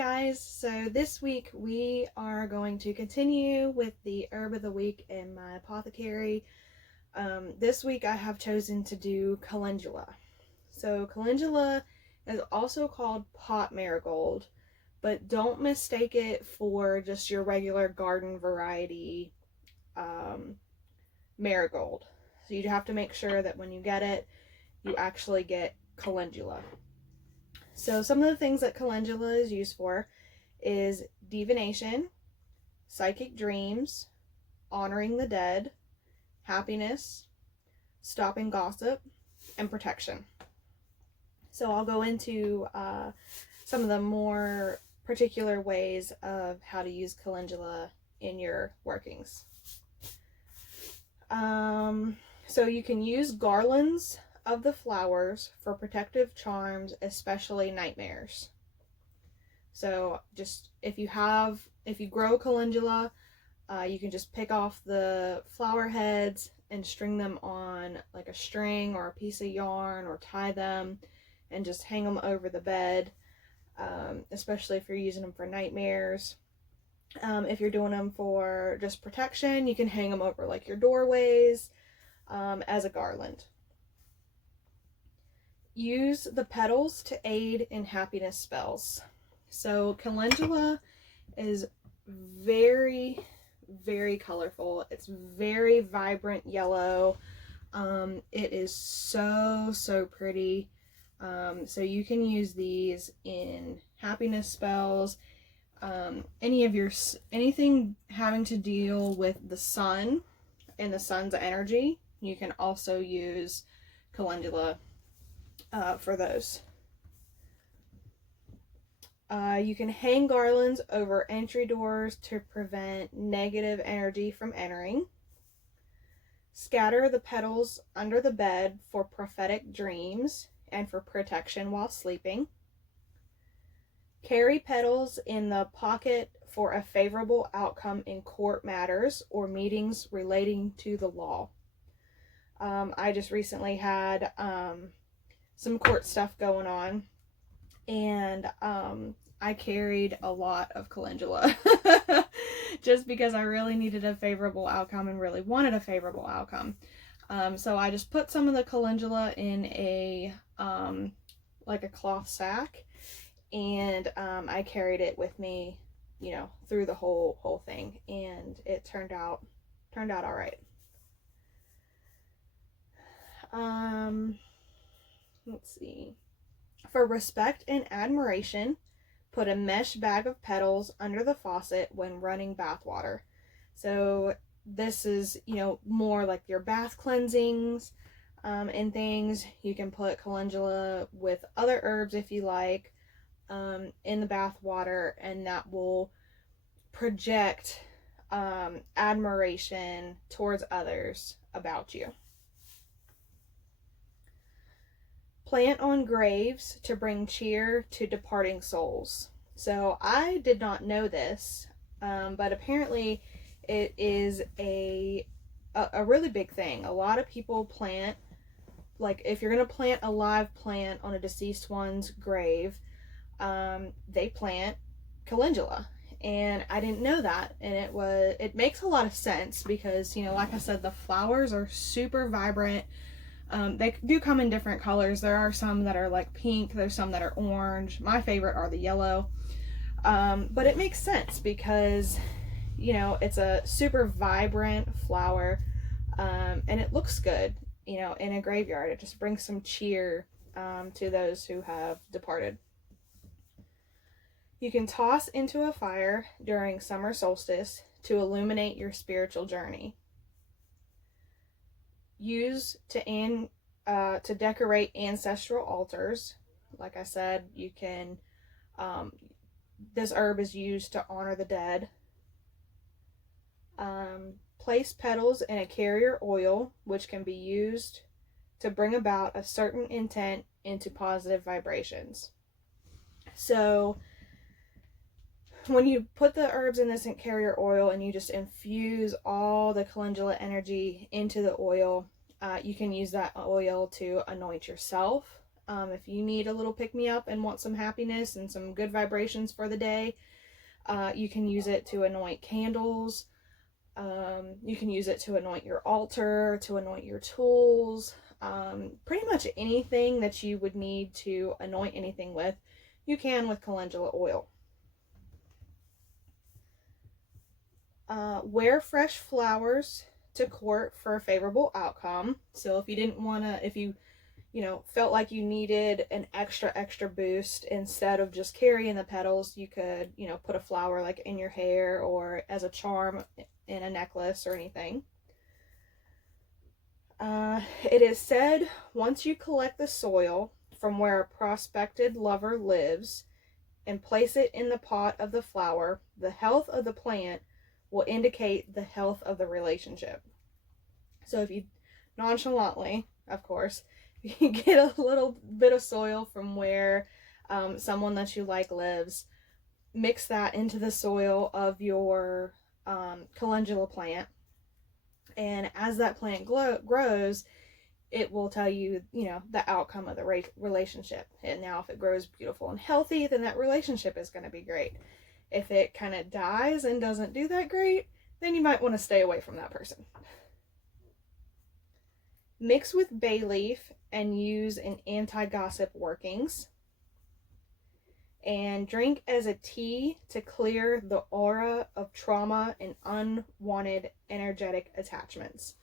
guys, so this week we are going to continue with the herb of the week in my apothecary. This week I have chosen to do calendula. So calendula is also called pot marigold, but don't mistake it for just your regular garden variety marigold. So you have to make sure that when you get it, you actually get calendula. So some of the things that calendula is used for is divination, psychic dreams, honoring the dead, happiness, stopping gossip, and protection. So I'll go into some of the more particular ways of how to use calendula in your workings. So you can use garlands of the flowers for protective charms, especially nightmares. So just if you grow calendula, you can just pick off the flower heads and string them on like a string or a piece of yarn, or tie them and just hang them over the bed, especially if you're using them for nightmares. If you're doing them for just protection, you can hang them over like your doorways as a garland. Use the petals to aid in happiness spells. So calendula is very, very colorful. It's very vibrant yellow. It is so pretty. So you can use these in happiness spells. Anything having to deal with the sun and the sun's energy, you can also use calendula for those. You can hang garlands over entry doors to prevent negative energy from entering. Scatter the petals under the bed for prophetic dreams and for protection while sleeping. Carry petals in the pocket for a favorable outcome in court matters or meetings relating to the law. I just recently had some court stuff going on, and I carried a lot of calendula just because I really needed a favorable outcome and really wanted a favorable outcome. So I just put some of the calendula in a like a cloth sack, and I carried it with me, through the whole thing, and it turned out all right. Let's see. For respect and admiration, put a mesh bag of petals under the faucet when running bath water. So this is, more like your bath cleansings and things. You can put calendula with other herbs if you like in the bath water, and that will project admiration towards others about you. Plant on graves to bring cheer to departing souls. So I did not know this, but apparently it is a really big thing. A lot of people plant, like if you're going to plant a live plant on a deceased one's grave, they plant calendula. And I didn't know that, and it makes a lot of sense because, like I said, the flowers are super vibrant. They do come in different colors. There are some that are like pink, there's some that are orange. My favorite are the yellow. But it makes sense because, it's a super vibrant flower, and it looks good, in a graveyard. It just brings some cheer to those who have departed. You can toss into a fire during summer solstice to illuminate your spiritual journey. Use to decorate ancestral altars. Like I said, you can, this herb is used to honor the dead. Place petals in a carrier oil, which can be used to bring about a certain intent into positive vibrations. So when you put the herbs in this carrier oil and you just infuse all the calendula energy into the oil, you can use that oil to anoint yourself. If you need a little pick-me-up and want some happiness and some good vibrations for the day, you can use it to anoint candles. You can use it to anoint your altar, to anoint your tools, pretty much anything that you would need to anoint anything with, you can with calendula oil. Wear fresh flowers to court for a favorable outcome. So if you didn't want to, if you felt like you needed an extra boost, instead of just carrying the petals, you could, put a flower like in your hair or as a charm in a necklace or anything. It is said once you collect the soil from where a prospected lover lives and place it in the pot of the flower, the health of the plant will indicate the health of the relationship. So if you nonchalantly, of course, you get a little bit of soil from where someone that you like lives, mix that into the soil of your calendula plant, and as that plant grows, it will tell you, the outcome of the relationship. And now if it grows beautiful and healthy, then that relationship is going to be great. If it kind of dies and doesn't do that great, then you might want to stay away from that person. Mix with bay leaf and use in anti-gossip workings. And drink as a tea to clear the aura of trauma and unwanted energetic attachments.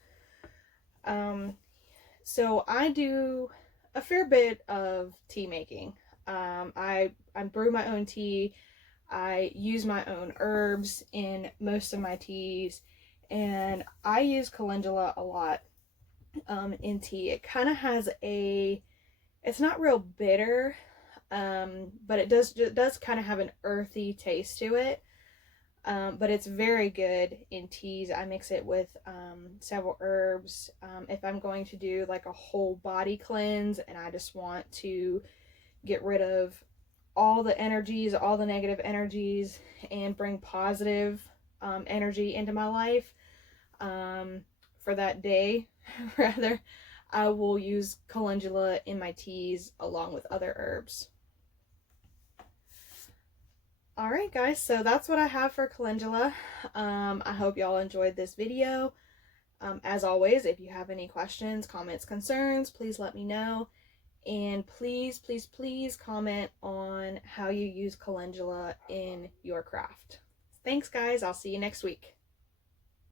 So I do a fair bit of tea making. I brew my own tea. I use my own herbs in most of my teas, and I use calendula a lot in tea. It kind of has it's not real bitter, but it does kind of have an earthy taste to it. But it's very good in teas. I mix it with several herbs. If I'm going to do like a whole body cleanse and I just want to get rid of all the energies, all the negative energies, and bring positive energy into my life for that day, rather, I will use calendula in my teas along with other herbs. Alright guys, so that's what I have for calendula. I hope y'all enjoyed this video. As always, if you have any questions, comments, concerns, please let me know. And please, please, please comment on how you use calendula in your craft. Thanks guys, I'll see you next week.